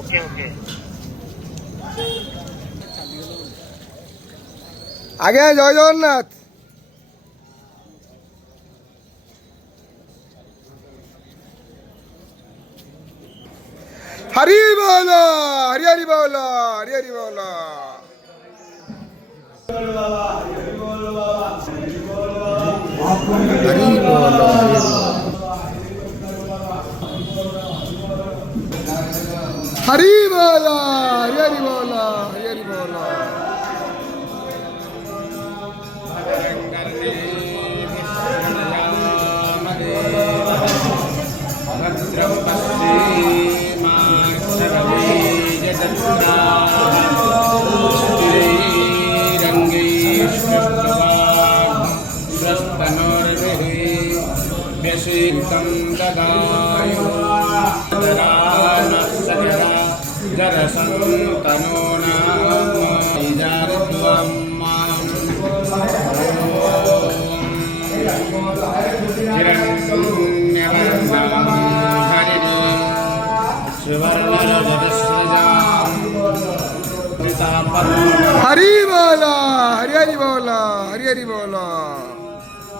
Okay okay আগে জয় জগন্নাথ। হরি বল, হরি হরি বল, হরি হরি বল। হরি বল, হরি বল, হরি হরি বল, হরি হরি বল। व्यशीतं ददायु जरसन्तनो नाम इदारत्वं मां हिरण्यवर्णं हरिणि सुवर्णरजतस्रजां कृतापद्मं हरि बोला, हरि हरि बोला, हरि हरि बोला।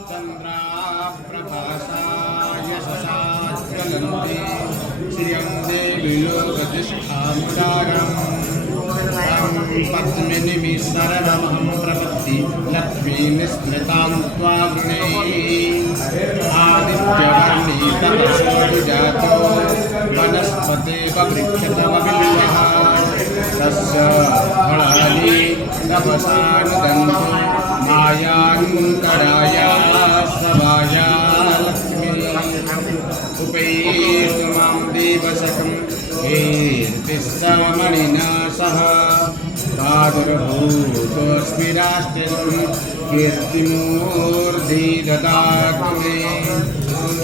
चन्द्राप्रभासाय शशाज्वलन्ते श्रियं देवी लोकतिष्ठामुदारम् पद्मिनीं शरणमहं प्रपत्ति लक्ष्मीं स्मृतां त्वाग्ने आदित्यवर्णितः जातो वनस्पतेव वृक्षतमविल्यः तस्य फलानि तपसानुदन्तु मायान्तराया सभाया लक्ष्मी उपैतु मां देवशकं कीर्तिस्समणिना सह प्रादुर्भूतोऽस्मि राष्ट्रं कीर्तिमूर्धि ददातु मे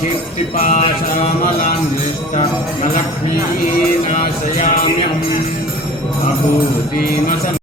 कीर्तिपाशामलान्विष्टमलक्ष्मीनाशयाम्यहम् अभूतिमसन्